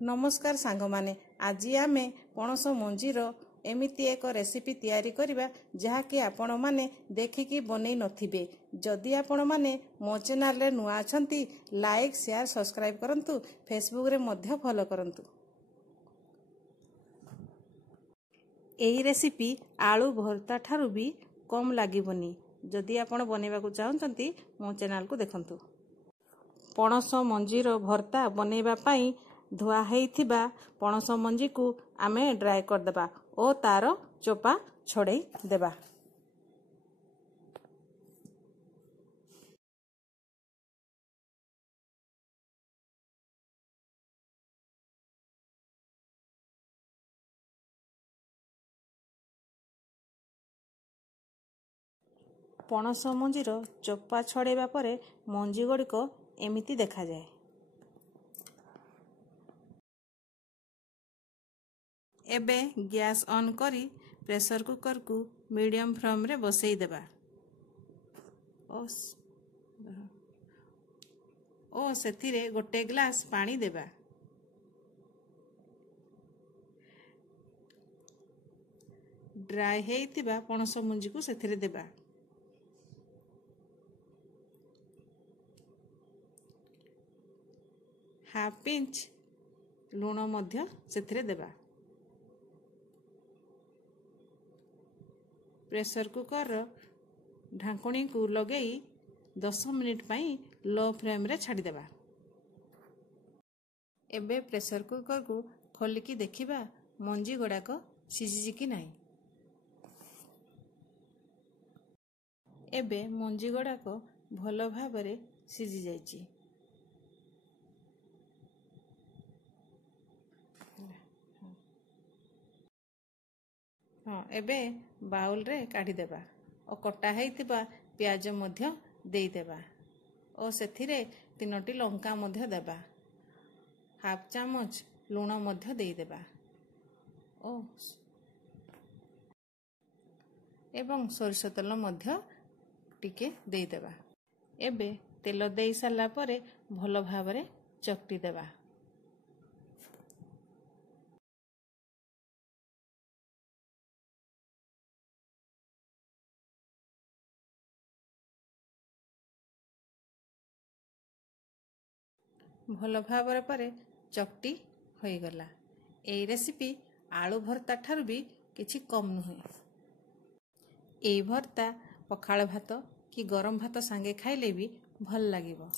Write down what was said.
नमस्कार सांगमाने आज आम पणस मंजीर एमिति एक रेसिपी तैयारी करिबा जहाँकि आपण माने देखिकी बनै नथिबे। जदि आपण माने मो चैनल रे नुआ अछंती लाइक शेयर सब्सक्राइब करंतु, फेसबुक रे मध्य फॉलो करंतु। एही रेसिपी आलू भर्ता ठारू भी कम लागिबनी। जदि आपण बनेबाकू चाहंतंती मो चैनल को देखंतु। पणस मंजीर भर्ता बनेबा पई धुआ हेइथिबा पणस मंजी को आमे ड्राई कर देबा ओ तार चोपा छड़े देबा। पणस मंजीर चोपा छड़ेबा परे मंजी गुड़िक एमिति देखा जाए। एबे गैस ऑन करी प्रेशर कुकर को मीडियम फ्लेम रे बसई देबा ओ सेथिरे गोटे ग्लास पानी देबा। ड्राई हेइतिबा पणस मंजी को सेथिरे देबा। हाफ पिंच लूण मध्य सेथिरे देबा। प्रेशर कुकर ढांकुणी को लगेई 10 मिनिट पई लो फ्लेम रे छाड़ी देबा। एबे प्रेशर कुकर को खोलिकी देखिबा मंजी गुड़ाक सिझिछि कि नाही। एबे मंजी गुड़ाक भलो भाबरे सिझि जाइछि। हाँ एबे बाउल रे काढ़ी देबा और कटा हेइतिबा प्याज मध्य देई देबा और सेथिरे 3टी लंका मध्य देबा। हाफ चामच लूण मध्य देई देबा ओ एवं सोरिष तेल मध्य टिके देई देबा। एबे तेल देई साला परे भलो भाबरे चकटी देबा। भलो भाबरे परे चकटी होई गला। एई रेसिपी आलू भर्ता ठारू भी किछि कम नुहे। एई भर्ता पखाळ भात कि गरम भात संगे खाइले भी भल लागिबो।